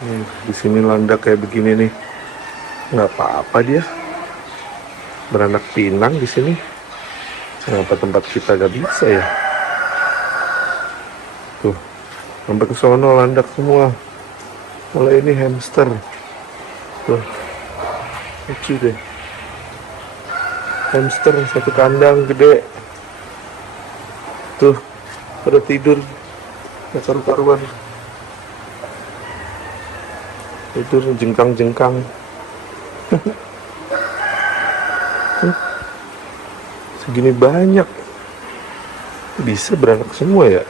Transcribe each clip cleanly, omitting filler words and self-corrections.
Di sini landak kayak begini nih, nggak apa-apa dia. Beranak pinang di sini. Kenapa tempat kita nggak bisa ya? Tuh, sampai ke sono landak semua. Kalau ini hamster. Tuh, lucu deh. Hamster satu kandang gede. Tuh, pada tidur. Nggak karu-karuan. Tidur jengkang-jengkang. Tuh, segini banyak. Bisa beranak semua ya?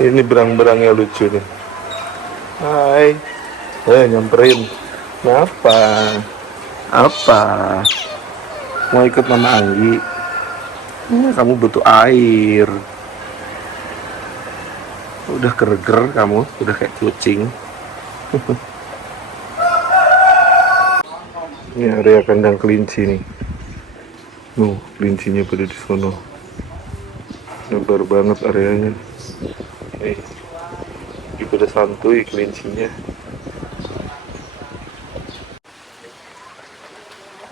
Ini berang-berangnya lucu nih. Hai. Nyamperin. Kenapa? Apa? Mau ikut Mama Anggi? Kamu butuh air. Udah gereger kamu, udah kayak kucing. Ini area kandang kelinci nih. Kelincinya pada di sono. Lebar banget areanya. Pada santuy kelincinya.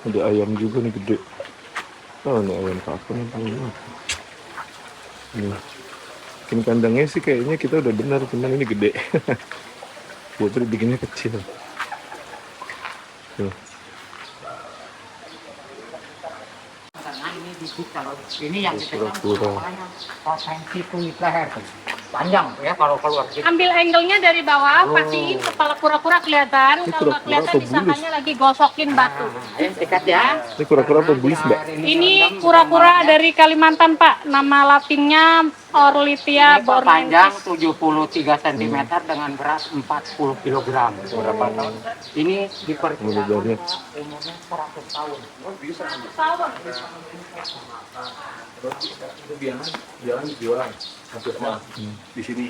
Ada ayam juga nih gede. Oh, ini ayam apa nih? Ini kandangnya sih kayaknya kita udah benar, cuman ini gede. Putri bikinnya kecil. Tuh. Kalau ini yang kita potensi kulit leher panjang ya kalau keluar. Ambil angle-nya dari bawah, pastiin kepala kura-kura kelihatan. Kalau nggak kelihatan disangkanya lagi gosokin batu. Dekat ya. Ini kura-kura apa bulis, Mbak? Ini kura-kura dari Kalimantan, Pak. Nama latinnya Orlitia Panjang bornensis. 73 cm dengan berat 40 kg. Berapa tahun? Ini diperkirakan umurnya 100 tahun. Jangan jual satu di sini.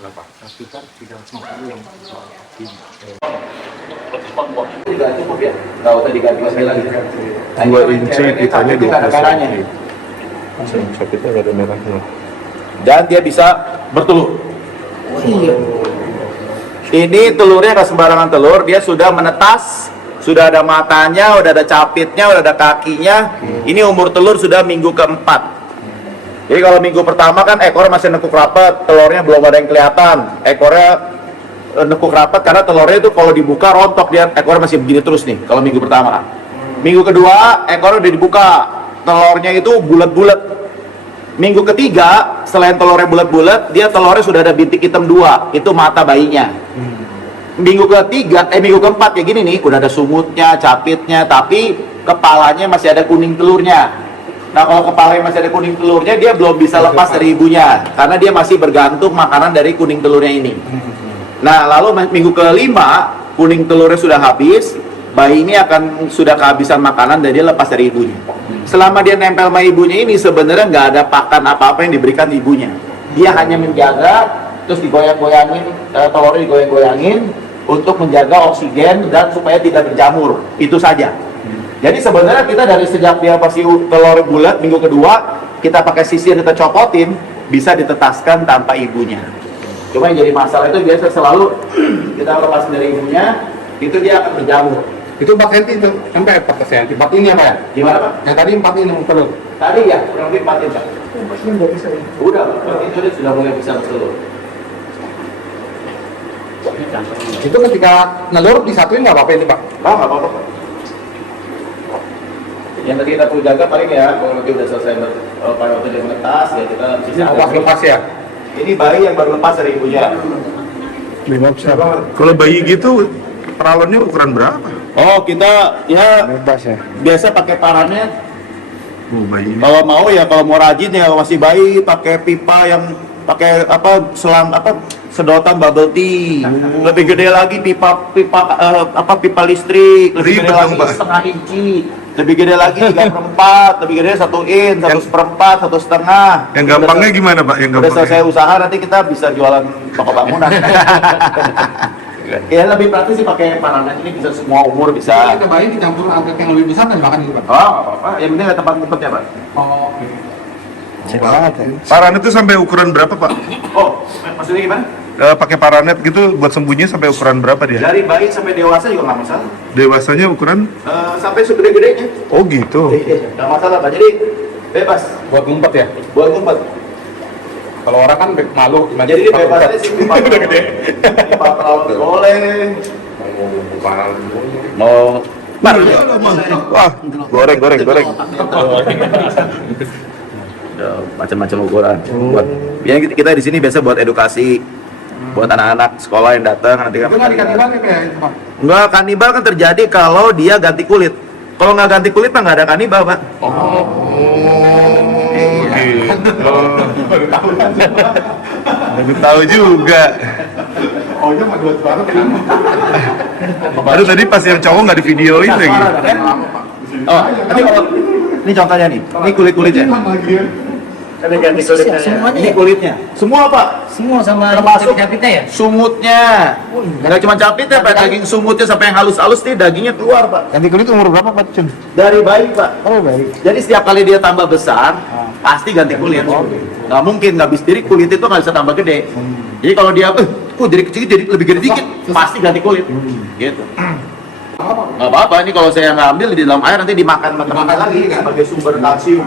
Berapa? Sekitar 350 yang Tidak cukup ya, nggak usah diganti lagi. 2 inci kitanya 20 merahnya. cm. Sapitnya nggak ada merahnya. Dan dia bisa bertelur. Ini telurnya nggak sembarangan telur, dia sudah menetas, sudah ada matanya, udah ada capitnya, udah ada kakinya. Ini umur telur sudah minggu keempat. Jadi kalau minggu pertama kan ekornya masih nekuk rapat, telurnya belum ada yang kelihatan. Ekornya nekuk rapat karena telurnya itu kalau dibuka rontok, dia ekornya masih begini terus nih kalau minggu pertama. Minggu kedua ekornya udah dibuka, telurnya itu bulat-bulat. Minggu ketiga selain telurnya bulat-bulat, dia telurnya sudah ada bintik hitam 2, itu mata bayinya. Minggu keempat kayak gini nih, udah ada sumutnya, capitnya, tapi kepalanya masih ada kuning telurnya. Nah kalau kepalanya masih ada kuning telurnya, dia belum bisa lepas dari ibunya karena dia masih bergantung makanan dari kuning telurnya ini. Nah lalu minggu kelima, kuning telurnya sudah habis, bayi ini akan sudah kehabisan makanan dan dia lepas dari ibunya. Selama dia nempel sama ibunya ini sebenarnya nggak ada pakan apa-apa yang diberikan ibunya. Dia hanya menjaga, terus digoyang-goyangin, telurnya digoyang-goyangin untuk menjaga oksigen dan supaya tidak berjamur. Itu saja. Jadi sebenarnya kita dari sejak dia pasti telur bulat minggu kedua, kita pakai sisir, kita copotin, bisa ditetaskan tanpa ibunya. Cuma yang jadi masalah itu biasa selalu kita lepas dari ibunya, itu dia akan berjamur. Itu 4 cm itu, sampai 4 cm. 4 ini apa ya? Gimana Pak? Yang tadi 4 ini telur. Tadi ya, kurang lebih 4 Pak. Ini udah bisa ya? Udah, Pak. Itu dia sudah mulai bisa bertelur. Itu ketika nelur disatuin nggak apa-apa ini Pak? Nggak apa-apa Pak. Yang tadi kita perlu jaga paling ya, kalau nanti udah selesai pada waktu dia menetas, ya kita bisa. Awas lepas ya? Ini bayi yang baru lepas dari ibunya. Kalau bayi gitu, peralonnya ukuran berapa? Oh, kita ya Bebas ya? biasa pakai parannya. Bayi ini. Kalau mau ya, kalau mau rajin ya, kalau masih bayi pakai pipa yang pakai apa selang apa sedotan bubble tea. Lebih gede lagi pipa listrik. Lebih gede Ribet lagi dong, Pak. setengah inci. Lebih gede lagi 3/4, lebih gede 1 in, 1/4, 1/2. Yang gampangnya gimana, Pak? Yang Udah gampangnya? selesai usaha nanti kita bisa jualan toko bangunan. Ya lebih praktis sih pakai paranan ini, bisa semua umur bisa. Kita bayi dicampur agak yang lebih besar dan makan itu Pak? Oh, nggak apa-apa. Yang penting ada tempat ngumpetnya, Pak. Oh, oke. Paranet itu sampai ukuran berapa, Pak? Oh, maksudnya gimana? Pakai paranet gitu buat sembunyinya sampai ukuran berapa dia? Dari bayi sampai dewasa juga nggak masalah. Dewasanya ukuran? Sampai segede-gedenya. Oh gitu. Nggak masalah, Pak. Jadi bebas Buat ngumpet ya? buat ngumpet. Kalau orang kan malu. Jadi dia bebas aja sih. Udah gede. Boleh. Mau Wah, goreng. macam-macam ukuran. Buat kita di sini biasa buat edukasi, buat anak-anak sekolah yang datang nanti kan. Itu nggak dikanibal ya kayak itu Pak? Enggak, kanibal kan terjadi kalau dia ganti kulit. Kalau nggak ganti kulit mah nggak ada kanibal, Pak. Baru tahu juga. Oh iya mah 2 banget kan? Baru tadi pas yang cowok nggak di videoin lagi. Oh, nanti kalau ini contohnya nih, ini kulit-kulitnya. Ini kulitnya. Semua, Pak. Semua sama Termasuk capitnya ya? Sumutnya. Nggak cuma capitnya, Pak. Daging sumutnya sampai yang halus-halus nih dagingnya keluar, Pak. Ganti kulit umur berapa Pak Cun? Dari bayi, Pak. Oh baik. Jadi setiap kali dia tambah besar, pasti ganti kulit. Nggak mungkin, nggak bisa. Jadi kulit itu nggak bisa tambah gede. Jadi kalau dia, kok jadi kecil jadi lebih gede dikit, pasti ganti kulit. Gitu. Nggak apa-apa, ini kalau saya nggak ambil di dalam air nanti dimakan sama teman lagi sebagai sumber kalsium.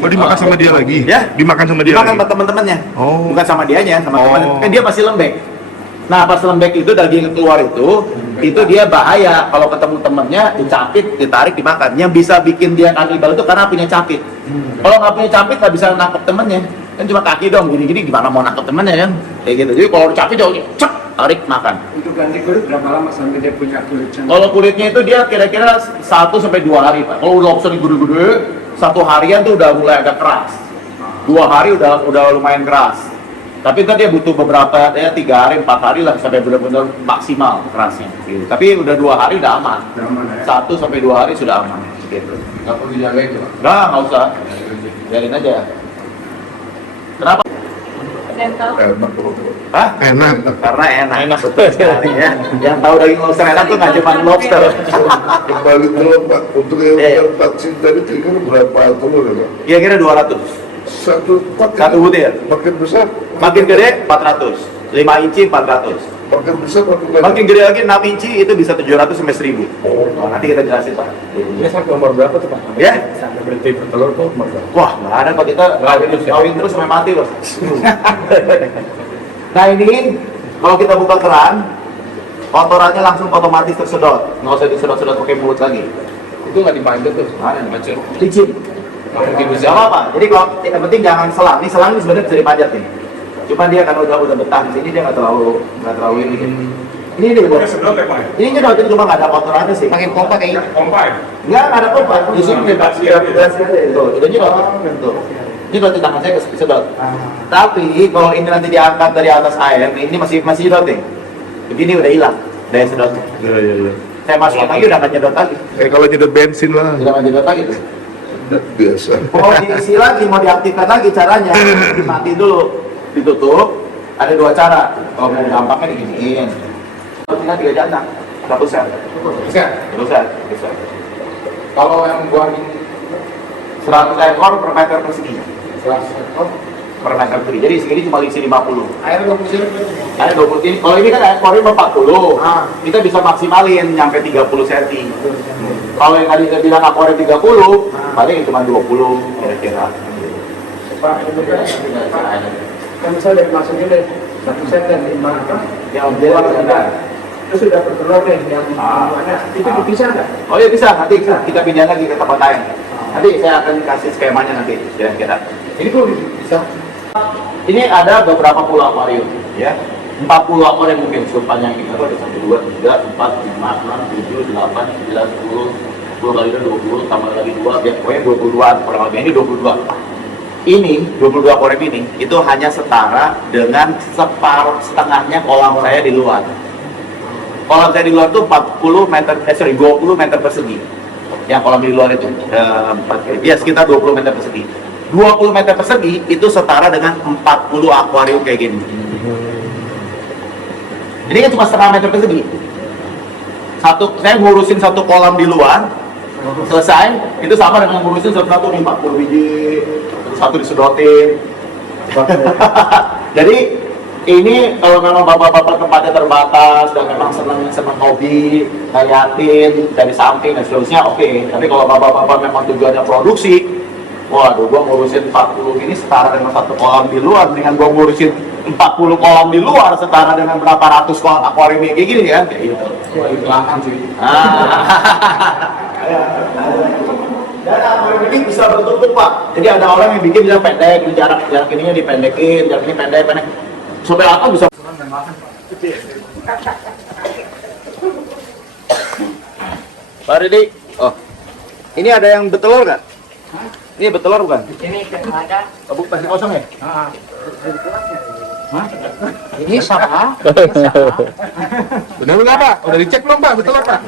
Oh, dimakan sama dia lagi? Ya? Dimakan sama dia Dimakan lagi? sama teman-temannya. Oh. Bukan sama dianya, sama Oh. temannya. Kan dia masih lembek. Nah, pas lembek itu daging yang keluar itu dia bahaya. Kalau ketemu temennya, dicapit, ditarik, dimakan. Yang bisa bikin dia kanibal itu karena punya capit. Kalau nggak punya capit, nggak bisa nangkep temennya. Kan cuma kaki dong, gini-gini gimana mau nangkep temennya kan? Kayak gitu. Jadi kalau dicapit jauh, cek, tarik, makan. Untuk ganti kulit berapa lama sampai dia punya kulit cantik? Kalau kulitnya itu dia kira-kira 1-2 hari, Pak. Kalau udah lobster gede-gede, 1 harian tuh udah mulai agak keras. 2 hari udah lumayan keras. Tapi kan dia butuh beberapa, ya 3 hari, 4 hari lah sampai benar-benar maksimal kerasnya. Gitu. Tapi udah 2 hari udah aman. 1-2 hari sudah aman. Gitu. Nggak perlu dijaga itu Pak? Nggak usah. Biarin aja. Kenapa? Dental. Hah? Enak. Karena enak. Betul sekali ya. Yang tahu daging lobster enak tuh nggak cuma lobster. Kembali dulu Pak, untuk yang Iya. vaksin tadi kira-kira berapa telur ya Pak? Kira-kira 200. Satu paket, Satu butir. paket besar, Makin gede 400. 5 inci 400. paket besar, paket besar. Makin gede lagi 6 inci itu bisa 700 sampai 1000. Oh, nanti kita jelasin, Pak. Ini sampai umur berapa tuh Pak? Ya? Sampai berhenti bertelur tuh umur berapa? Wah, nggak ada Pak, kita kawin terus sampai mati loh. Nah ini kalau kita buka keran, kotorannya langsung otomatis tersedot. Nggak usah disedot-sedot pakai mulut lagi. Itu nggak dipanjat tuh? Ada. Macet. Licin. Mungkin bisa. Gak apa-apa. Jadi kalau yang penting jangan selang. Ini selang ini sebenarnya bisa dipanjat nih. Cuma dia kan udah betah di sini, dia nggak terlalu ini. Ini dia. Sedot ya Pak? Ini nyedot, ini cuma nggak ada kotorannya sih. Pakai pompa kayaknya. Pompa ya? Nggak ada apa-apa. Di sini bebas. Tuh, udah nyedot. Tuh. Nyedot di tangan saya kesedot. Tapi kalau ini nanti diangkat dari atas air, ini masih nyedot nih. Begini udah hilang daya sedotnya. Iya. Saya masukin lagi udah nggak nyedot lagi. Kalau nyedot bensin lah. Udah nggak nyedot lagi tuh. Biasa. Mau diisi lagi, mau diaktifkan lagi caranya dimati dulu, ditutup. Ada 2 cara. Kalau mau gampangnya diginiin. Tinggal 3 jantan, 1 set. Bisa? 1 set, bisa. Kalau yang buah ini 100 ekor per meter persegi. 100 ekor, Per meter persegi. Jadi segini cuma isi 50. air 20 sih. Ada 20 ini. Kalau ini kan ekornya 40. Kita bisa maksimalin nyampe 30 cm. Kalau yang tadi saya bilang ekornya 30, paling cuma 20 kira-kira. Pak, itu kan misalnya dimasukin deh 1 set dan 5 apa? Yang jelas benar. Itu sudah bertelur deh yang mana? Itu dipisah nggak? Oh iya bisa, nanti kita pindah lagi ke tempat lain. Nanti saya akan kasih skemanya nanti kira-kira. Ini tuh bisa. Ini ada beberapa pulau akuarium, ya. 40 ekor yang mungkin sepanjang kita ada 1, 2, 3, 4, 5, 6, 7, 8, 9, 10, 10 kali 20, tambah lagi 2, biar pokoknya 22-an kurang lebih. Ini 22. Ini 22 akuarium ini itu hanya setara dengan setengahnya kolam saya di luar. Kolam saya di luar itu 20 meter persegi. Yang kolam di luar itu ya sekitar 20 meter persegi. 20 meter persegi itu setara dengan 40 akuarium kayak gini. Ini kan cuma setengah meter persegi. Saya ngurusin 1 kolam di luar, selesai, itu sama dengan ngurusin 40 biji, sepatu disedotin. Jadi ini kalau memang bapak-bapak tempatnya terbatas dan memang senang hobi, ngeliatin dari samping dan seterusnya, oke. Tapi kalau bapak-bapak memang tujuannya produksi, waduh, gua ngurusin 40 ini setara dengan satu kolam di luar, dengan gua ngurusin 40 kolam di luar setara dengan berapa ratus kolam akuarium kayak gini kan, kayak gitu. Belakang sih. Dan akuarium ini bisa bertutup, Pak. Jadi ada orang yang bikin bisa pendek, ini jarak ininya dipendekin, jarak ini pendek, supaya apa bisa. Pak Didi, oh, ini ada yang betelur nggak? Ini betelur bukan? Ini ada. Oh, bukan kosong ya? Ini sama. Benar nggak Pak? Udah dicek belum Pak? Betul Pak?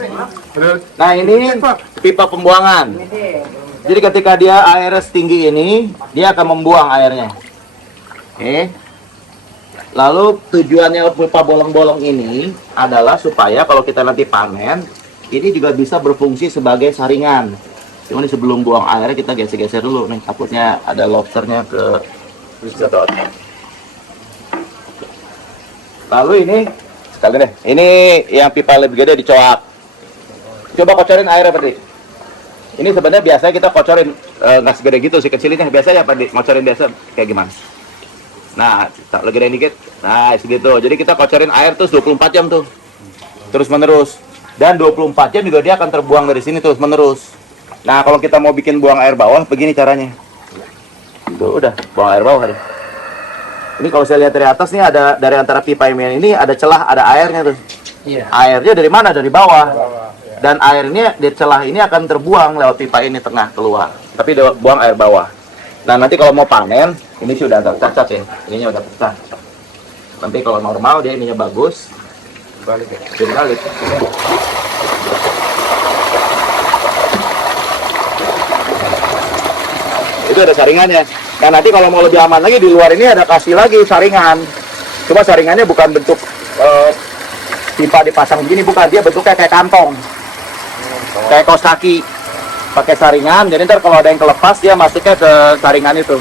Benar. Nah ini pipa pembuangan. Jadi ketika dia airnya setinggi ini, dia akan membuang airnya. Oke. Lalu tujuannya pipa bolong-bolong ini adalah supaya kalau kita nanti panen, ini juga bisa berfungsi sebagai saringan. Cuma sebelum buang airnya kita geser-geser dulu nih, takutnya ada lobsternya ke sedot. Lalu ini sekali deh, ini yang pipa lebih gede dicoak. Coba kocorin airnya Pak Di. Ini sebenarnya biasanya kita kocorin nggak segede gitu sih, kecilinnya biasanya Pak Di, kocorin biasa kayak gimana? Nah, lebih gede dikit. Nah, segitu. Jadi kita kocorin air terus 24 jam tuh. Terus menerus. Dan 24 jam juga dia akan terbuang dari sini terus menerus. Nah, kalau kita mau bikin buang air bawah begini caranya. Tuh udah, buang air bawah deh. Ini kalau saya lihat dari atas nih ada dari antara pipa ini ada celah, ada airnya tuh. Iya. Airnya dari mana? Dari bawah. Dan airnya di celah ini akan terbuang lewat pipa ini tengah keluar. Tapi dia buang air bawah. Nah, nanti kalau mau panen, ini sudah agak cacat ya. Ininya udah pecah. Nanti kalau normal dia ininya bagus. Balik ya. Balik. Itu ada saringannya. Nah, nanti kalau mau lebih aman lagi di luar ini ada kasih lagi saringan. Cuma saringannya bukan bentuk pipa dipasang begini, bukan. Dia bentuknya kayak kantong. Kayak kaos kaki. Pakai saringan, jadi ntar kalau ada yang kelepas dia masuknya ke saringan itu.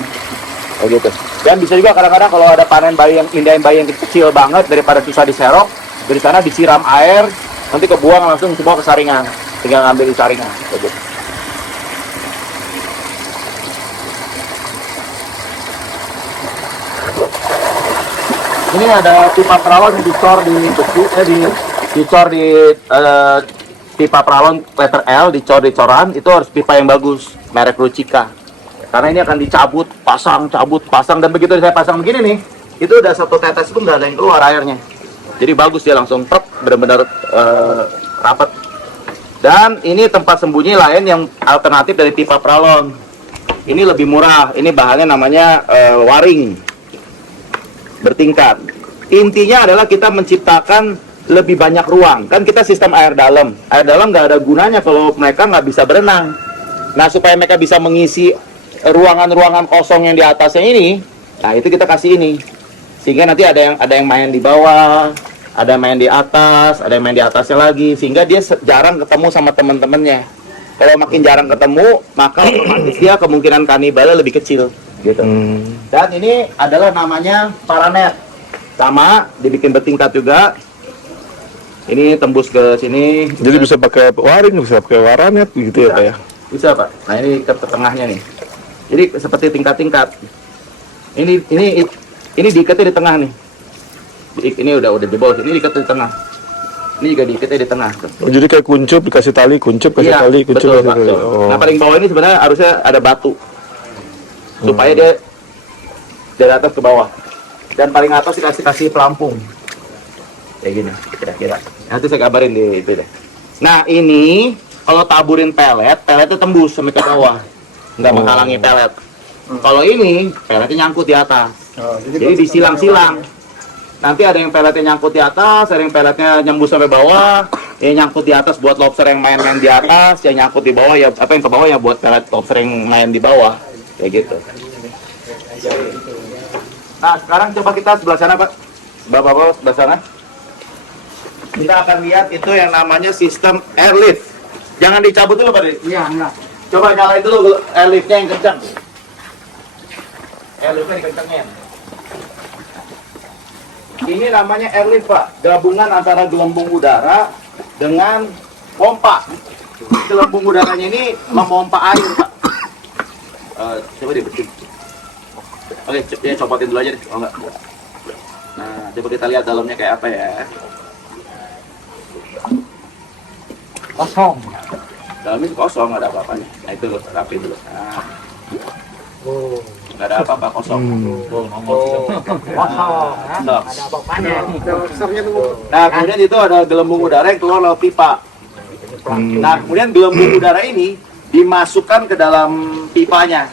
Oh gitu. Dan bisa juga kadang-kadang kalau ada panen bayi yang pindahin bayi yang kecil banget daripada susah diserok, dari sana disiram air, nanti kebuang langsung semua ke saringan. Tinggal ngambil di saringan. Gitu. Ini ada pipa peralon yang dicor di dicor di pipa peralon letter L, dicor-dicoran, itu harus pipa yang bagus, merek Ruchika. Karena ini akan dicabut, pasang, dan begitu saya pasang begini nih, itu udah satu tetes pun nggak ada yang keluar airnya. Jadi bagus dia langsung truk, benar-benar rapat. Dan ini tempat sembunyi lain yang alternatif dari pipa peralon. Ini lebih murah, ini bahannya namanya waring. Bertingkat. Intinya adalah kita menciptakan lebih banyak ruang. Kan kita sistem air dalam nggak ada gunanya kalau mereka nggak bisa berenang. Nah, supaya mereka bisa mengisi ruangan-ruangan kosong yang di atasnya ini, nah itu kita kasih ini. Sehingga nanti ada yang main di bawah, ada yang main di atas, ada yang main di atasnya lagi, sehingga dia jarang ketemu sama teman-temannya. Kalau makin jarang ketemu, maka otomatis dia kemungkinan kanibalnya lebih kecil gitu. Dan ini adalah namanya paranet. Sama, dibikin bertingkat juga. Ini tembus ke sini. Jadi bisa pakai waring, bisa pakai waranet gitu ya Pak ya? Bisa Pak. Nah ini ke tengahnya nih. Jadi seperti tingkat-tingkat. Ini diikatnya di tengah nih. Ini udah di bawah. Ini diikat di tengah. Ini juga diikatnya di tengah. Oh, jadi kayak kuncup, dikasih tali, kuncup, kasih tali, kuncup, betul, kasih Pak, tali. betul. Oh. Nah paling bawah ini sebenarnya harusnya ada batu. Supaya dia dari atas ke bawah. Dan paling atas dikasih pelampung. Kayak gini, kira-kira. Nanti saya kabarin di itu deh. Nah ini kalau taburin peletnya tembus sampai ke bawah, nggak menghalangi pelet. Kalau ini peletnya nyangkut di atas, jadi disilang-silang. Nanti ada yang peletnya nyangkut di atas, ada yang peletnya nyembus sampai bawah, yang nyangkut di atas buat lobster yang main-main di atas, yang nyangkut di bawah ya apa yang ke bawah ya buat pelet lobster yang main di bawah, kayak gitu. Nah sekarang coba kita sebelah sana Pak, bapak-bapak sebelah sana. Kita akan lihat itu yang namanya sistem airlift. Jangan dicabut dulu Pak. Iya, enggak. Coba nyalain dulu airliftnya yang kencang. airliftnya dikencengin. Ini namanya airlift, Pak. Gabungan antara gelembung udara dengan pompa. Gelembung udaranya ini memompa air, Pak. Coba dibersih. Oke, ya copotin dulu aja deh. Oh enggak. Nah, coba kita lihat dalamnya kayak apa ya. Kosong. Dalamnya kosong, nggak ada apa-apanya. Nah itu rapi dulu. Nah. Nggak ada apa-apa, kosong. Kosong. Stop. Ada apa-apanya. Nah, kemudian itu ada gelembung udara yang keluar lewat pipa. Nah, kemudian gelembung udara ini dimasukkan ke dalam pipanya.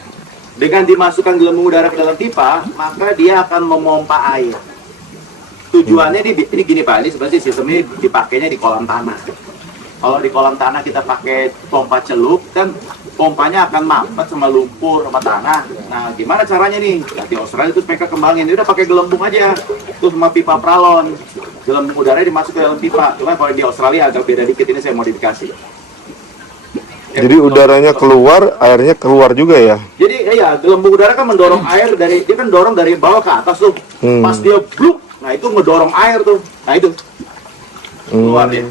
Dengan dimasukkan gelembung udara ke dalam pipa, maka dia akan memompa air. Tujuannya ini gini Pak, ini sebenarnya sistemnya dipakainya di kolam tanah. Kalau di kolam tanah kita pakai pompa celup, kan pompanya akan mampet sama lumpur sama tanah. Nah, gimana caranya nih? Nah, di Australia itu mereka kembangin, udah pakai gelembung aja, terus sama pipa pralon. Gelembung udara dimasuk ke dalam pipa. Cuma kalau di Australia agak beda dikit, ini saya modifikasi. Jadi udaranya keluar, airnya keluar juga ya? Jadi ya gelembung udara kan mendorong air dari, dia kan dorong dari bawah ke atas tuh. Pas dia bluk, nah itu ngedorong air tuh. Nah itu keluar dia.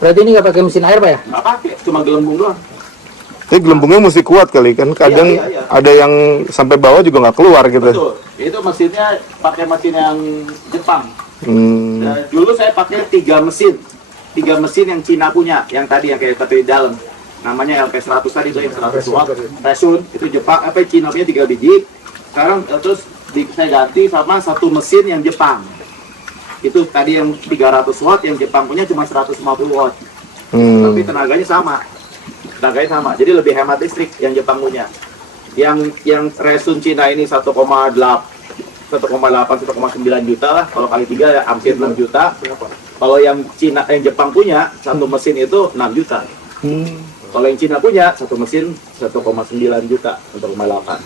Berarti ini nggak pakai mesin air, Pak ya? Nggak pakai, cuma gelembung doang. Tapi gelembungnya mesti kuat kali kan? Kadang Iya. ada yang sampai bawah juga nggak keluar gitu. Betul. Itu mesinnya pakai mesin yang Jepang. Dan dulu saya pakai 3 mesin. 3 mesin yang Cina punya, yang tadi yang kayak di dalam. Namanya LP100 tadi itu yang 100 watt. Resun itu Jepang, Cina punya 3 biji. Sekarang terus saya ganti sama 1 mesin yang Jepang. Itu tadi yang 300 watt, yang Jepang punya cuma 150 watt. Tapi tenaganya sama. Jadi lebih hemat listrik yang Jepang punya. Yang Resun Cina ini 1,9 juta lah. Kalau kali 3 ya hampir 6 juta. Kalau yang Jepang punya 1 mesin itu 6 juta. Kalau yang Cina punya 1 mesin 1,9 juta, 1,8.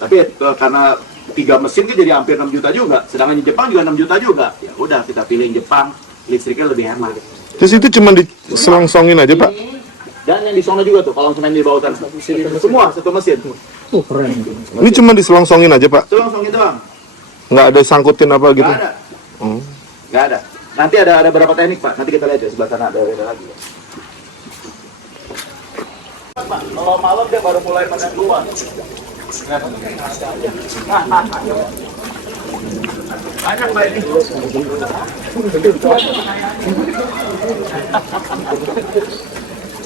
Tapi karena 3 mesin kan jadi hampir 6 juta juga. Sedangkan di Jepang juga 6 juta juga. Ya udah kita pilih yang Jepang, listriknya lebih hemat. Terus itu cuma diselongsongin aja Pak? Dan yang di sana juga tuh, kalau semen di bawah tanah. Semua 1 mesin. Keren. Ini cuma diselongsongin aja Pak? Itu langsung itu bang. Nggak ada sangkutin apa gitu? Nggak ada. Nggak ada. Nanti ada beberapa teknik Pak. Nanti kita lihat di sebelah sana ada lagi. Pak, kalau malam dia baru mulai pada keluar. Banyak Pak ini.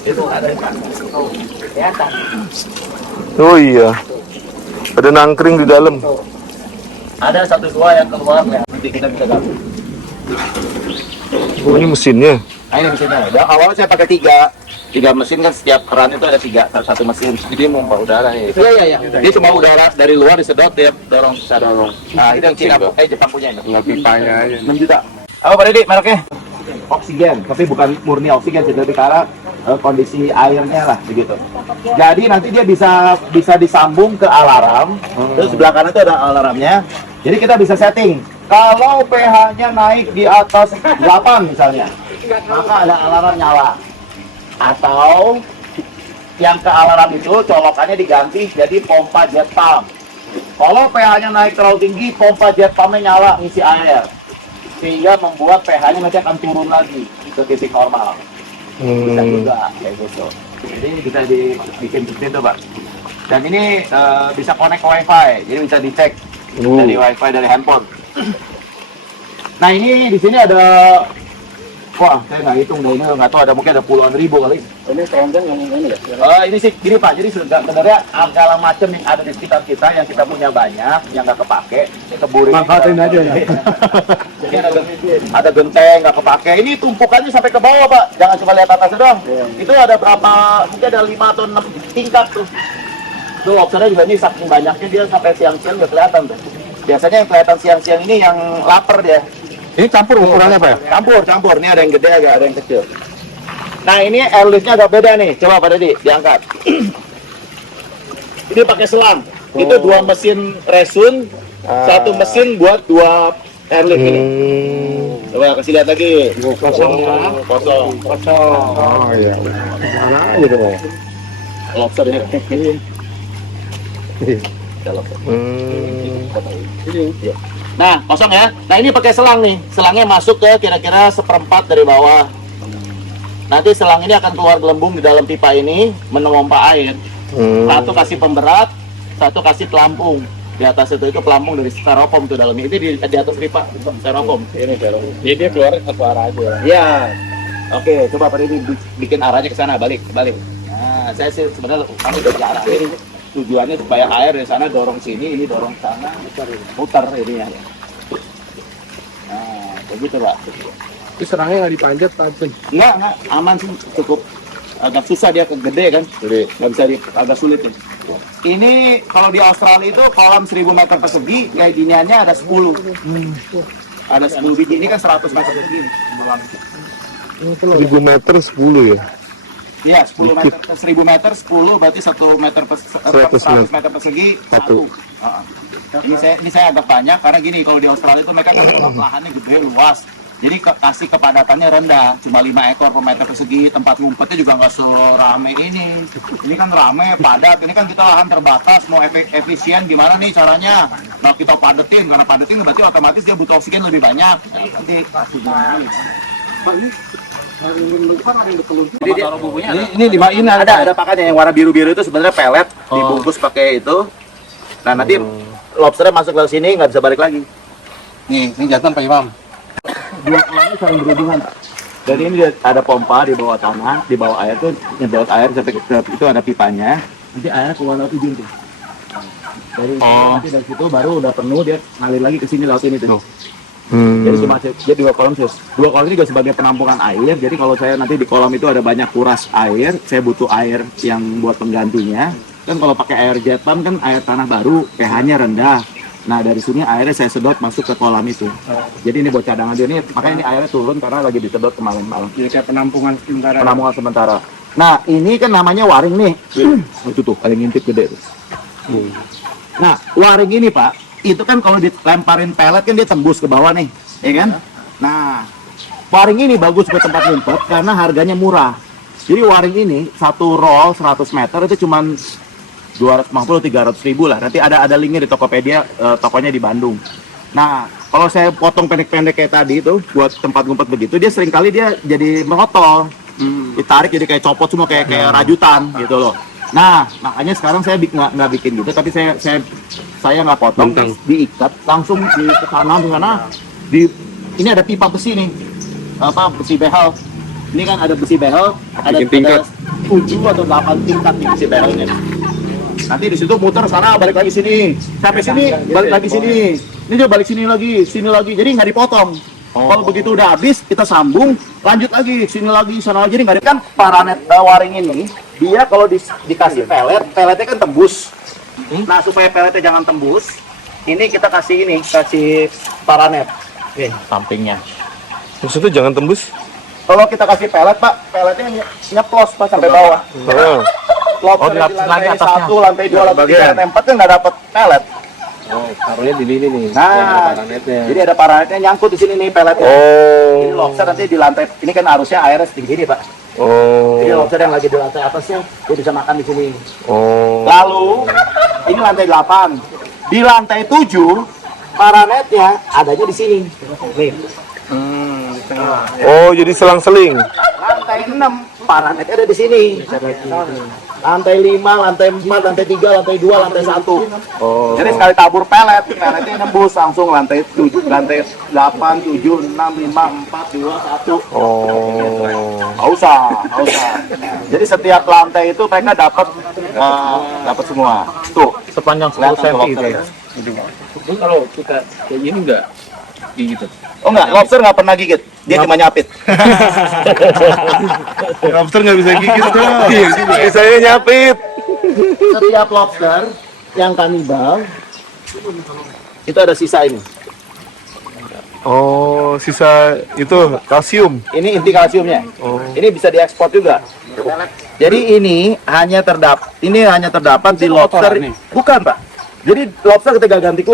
Itu ada ikan. Kelihatan. Oh iya. Ada nangkring di dalam. Ada 1-2 yang keluar ya. Nanti kita bisa gabung. Oh ini mesinnya. Nah ini mesinnya. Awalnya saya pakai 3 mesin kan, setiap keran itu ada 1 mesin. Jadi pompa udara ya. Iya. Dia cuma udara dari luar disedot dia bisa dorong. Nah itu yang Cina, Jepang punya ini. Tinggal pipanya aja. 6 juta. Apa Pak Deddy mereknya? Oksigen, tapi bukan murni oksigen, jadi karena kondisi airnya lah begitu. Jadi nanti dia bisa disambung ke alarm. Terus sebelah kanan itu ada alarmnya. Jadi kita bisa setting. Kalau pH-nya naik di atas 8 misalnya, maka ada alarm nyala. Atau yang ke alarm itu colokannya diganti jadi pompa jet pump. Kalau pH-nya naik terlalu tinggi, pompa jet pumpnya nyala ngisi air, sehingga membuat pH-nya nanti akan turun lagi ke titik normal. Bisa juga kayak gitu. Jadi bisa dibikin seperti itu Pak. Dan ini bisa connect ke wifi, jadi bisa dicek dari wifi dari handphone. Nah ini di sini ada, wah saya nggak hitung deh, ini nggak tahu, ada mungkin ada puluhan ribu kali. Ini keranjang yang ini ya? Ini sih gini Pak, jadi sebenarnya segala macam yang ada di sekitar kita yang kita punya banyak, yang nggak kepake, keburin. Manfaatin aja ya. Jadi ada genteng nggak kepake. Ini tumpukannya sampai ke bawah Pak, jangan cuma lihat atas doang. Itu ada berapa? Mungkin ada 5 atau 6 tingkat tuh. Tuh lobsternya juga ini saking banyaknya dia sampai siang-siang nggak kelihatan tuh. Biasanya yang kelihatan siang-siang ini yang lapar dia. Ini campur ukurannya Pak ya? Campur. Ini ada yang gede, ada yang kecil. Nah ini airliftnya agak beda nih. Coba Pak Deddy diangkat. Ini pakai selang. Itu 2 mesin resun, 1 mesin buat 2 airlift ini. Coba kasih lihat lagi. Kosong. Oh iya. Mana aja tuh. Lobster ini. dalam. Hmm. Iya. Nah, kosong ya. Nah, ini pakai selang nih. Selangnya masuk ke kira-kira 1/4 dari bawah. Nanti selang ini akan keluar gelembung di dalam pipa ini, menompa air. Satu kasih pemberat, satu kasih pelampung. Di atas itu pelampung dari styrofoam tuh dalamnya. Ini di atas pipa styrofoam. Ini styrofoam. Jadi dia keluar satu arah aja. Iya. Oke, coba Pak ini bikin arahnya ke sana, balik. Nah, saya sih sebenarnya kami udah arah ini. Tujuannya supaya air dari sana dorong sini, ini dorong sana, muter ini ya. Nah, begitu Pak. Itu serangnya nggak dipanjat Pak. Enggak, aman sih, cukup. Agak susah dia, gede kan, nggak bisa agak sulit nih. Ini kalau di Australia itu kolam 1000 meter persegi, kayak giniannya ada 10. Ada 10 biji, ini kan 100 meter persegi. 1000 meter 10 ya. Iya, 10 meter, 1000 meter 10 berarti 1 meter 100 meter persegi Satu. 1. Ini saya agak banyak karena gini, kalau di Australia itu mereka kan lahannya gede luas. Jadi kasih kepadatannya rendah, cuma 5 ekor per meter persegi, tempat ngumpetnya juga nggak serame ini. Ini kan rame, padat, ini kan kita lahan terbatas, mau efisien gimana nih caranya? Nah kita padetin, karena padetin berarti otomatis dia butuh oksigen lebih banyak. Nanti kasih Ini dimain ada pakannya yang warna biru-biru itu sebenarnya pelet, dibungkus pakai itu. Nah nanti lobsternya masuk ke sini nggak bisa balik lagi. Nih, ini jantan Pak Imam. Dua kolamnya saling berhubungan. Jadi ini ada pompa di bawah tanah, di bawah air tuh nyedot air sampai ke itu ada pipanya. Nanti airnya keluar laut ujung tuh. Nanti dari situ baru udah penuh dia ngalir lagi ke sini laut ini tuh. Jadi cuma dia 2 kolam sih. 2 kolam ini juga sebagai penampungan air. Jadi kalau saya nanti di kolam itu ada banyak kuras air, saya butuh air yang buat penggantinya. Kan kalau pakai air jet pump kan air tanah baru, pH-nya rendah. Nah dari sini airnya saya sedot masuk ke kolam itu. Jadi ini buat cadangan dia ini, makanya ini airnya turun karena lagi disedot kemarin malam. Jadi kayak penampungan sementara. Penampungan sementara. Nah ini kan namanya waring nih. Itu tuh paling ngintip gede tuh. Nah waring ini Pak, itu kan kalau dilemparin pelet kan dia tembus ke bawah nih, ya kan? Nah waring ini bagus buat tempat ngumpet karena harganya murah. Jadi waring ini satu roll 100 meter itu cuman 250-300 ribu lah. Nanti ada linknya di Tokopedia, tokonya di Bandung. Nah, kalau saya potong pendek-pendek kayak tadi itu buat tempat ngumpet begitu, dia sering kali dia jadi merotol, ditarik jadi kayak copot semua kayak rajutan gitu loh. Nah, makanya sekarang saya nggak bikin gitu, tapi saya nggak potong, diikat langsung di sana. Ini ada pipa besi nih, besi behel. Ini kan ada besi behel, ada 7 atau 8 tingkat di besi behel ini. Nanti di situ muter sana balik lagi sini, sampai sini balik lagi sini, ini juga balik sini lagi, jadi nggak dipotong. Kalau begitu udah habis kita sambung, lanjut lagi sini lagi sana lagi, jadi nggak kan paranet waring ini dia kalau dikasih peletnya kan tembus. Nah supaya peletnya jangan tembus, ini kita kasih paranet, sampingnya. Maksudnya jangan tembus? Kalau kita kasih pelet Pak, peletnya nyeplos Pak sampai bawah. Lobster di lantai 1, lantai 2, lantai 3, lantai 4 kan nggak dapat pelet. Taruhnya di sini nih. Nah, jadi ada paranetnya nyangkut di sini nih peletnya. Jadi lobster nanti di lantai, ini kan harusnya airnya setinggi ini Pak. Jadi lobster yang lagi di lantai atasnya, dia bisa makan di sini. Lalu, ini lantai 8. Di lantai 7, paranetnya adanya di sini. Nih. Jadi selang-seling. Lantai 6, paranetnya ada di sini. Lantai 5, lantai 4, lantai 3, lantai 2, lantai 1. Jadi sekali tabur peletnya nembus langsung lantai 7, lantai 8, 7, 6, 5, 4, 2, 1. Nggak usah. Jadi setiap lantai itu mereka dapat semua. Tuh, Sepanjang 10 cm itu ya. Kalau kita kayak gini enggak gitu. Oh enggak, lobster nggak pernah gigit, dia cuma nyapit. Lobster nggak bisa gigit tuh. Saya nyapit. Setiap lobster yang kanibal itu ada sisa ini. Sisa itu kalsium. Ini inti kalsiumnya. Ini bisa diekspor juga. Jadi ini hanya terdapat di lobster. Bukan Pak. Jadi lobster ketika ganti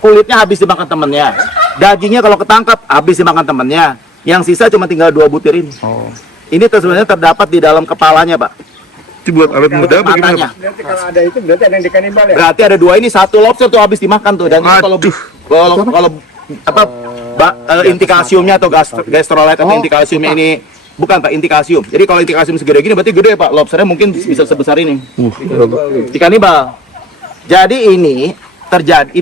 kulitnya habis dimakan temennya. Dagingnya kalau ketangkap habis dimakan temennya. Yang sisa cuma tinggal 2 butir ini. Ini sebenarnya terdapat di dalam kepalanya Pak. Itu buat awet muda bagaimana? matanya. Berarti kalau ada itu berarti ada yang dikanibal ya? Berarti ada dua ini, satu lobster tuh habis dimakan tuh, dan itu kalau Aduh. kalau apa inti kalsiumnya atau gastrolite atau inti kalsiumnya ini bukan Pak, inti kalsium. Jadi kalau inti kalsium segede gini berarti gede Pak, lobsternya mungkin bisa sebesar ini. Ikan nibal. Jadi ini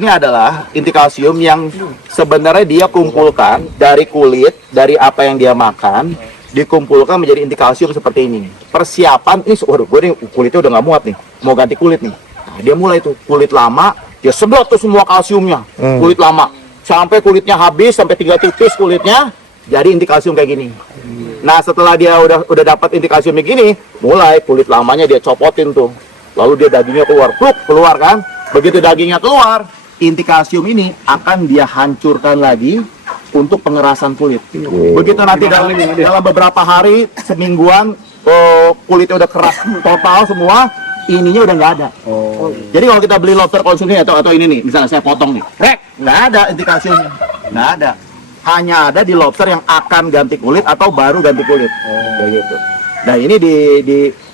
adalah inti kalsium yang sebenarnya dia kumpulkan dari kulit, dari apa yang dia makan, dikumpulkan menjadi inti kalsium seperti ini. Persiapan ini, waduh, gue nih kulitnya udah nggak muat nih, mau ganti kulit nih. Nah, dia mulai tuh kulit lama, dia sedot tuh semua kalsiumnya, kulit lama, sampai kulitnya habis, sampai tinggal tipis kulitnya, jadi inti kalsium kayak gini. Nah, setelah dia udah dapat inti kalsiumnya gini, mulai kulit lamanya dia copotin tuh, lalu dia dagingnya keluar kan? Begitu dagingnya keluar, inti kalsium ini akan dia hancurkan lagi untuk pengerasan kulit. Begitu nanti dalam beberapa hari, semingguan, kulitnya udah keras total semua, ininya udah nggak ada. Jadi kalau kita beli lobster konsumsi atau ini nih, misalnya saya potong nih, nggak ada inti kalsiumnya, nggak ada. Hanya ada di lobster yang akan ganti kulit atau baru ganti kulit. Kayak gitu. Nah ini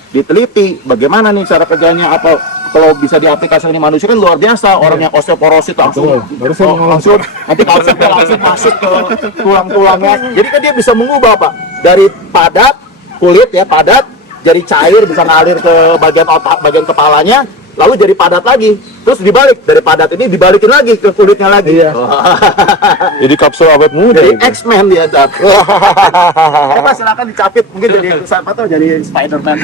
diteliti bagaimana nih cara kerjanya, apa kalau bisa diaplikasikan di manusia kan luar biasa. Orang yang osteoporosis langsung nanti kalsiumnya langsung masuk ke tulang-tulangnya. Jadi kan dia bisa mengubah Pak, dari padat kulit ya, padat jadi cair, bisa ngalir ke bagian otak, bagian kepalanya, lalu jadi padat lagi, terus dibalik, dari padat ini dibalikin lagi ke kulitnya lagi. Jadi kapsul awet muda. Jadi X-Men dia Pak, silakan dicapit, mungkin jadi apa tuh, jadi Spider-Man.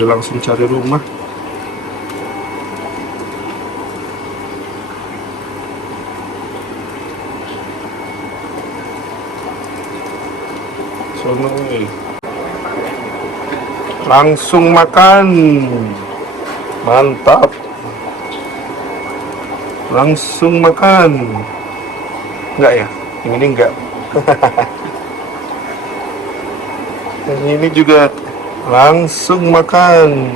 Dia langsung cari rumah. Sono. Langsung makan. Mantap. Langsung makan. Enggak ya? Yang ini enggak. Yang ini juga langsung makan.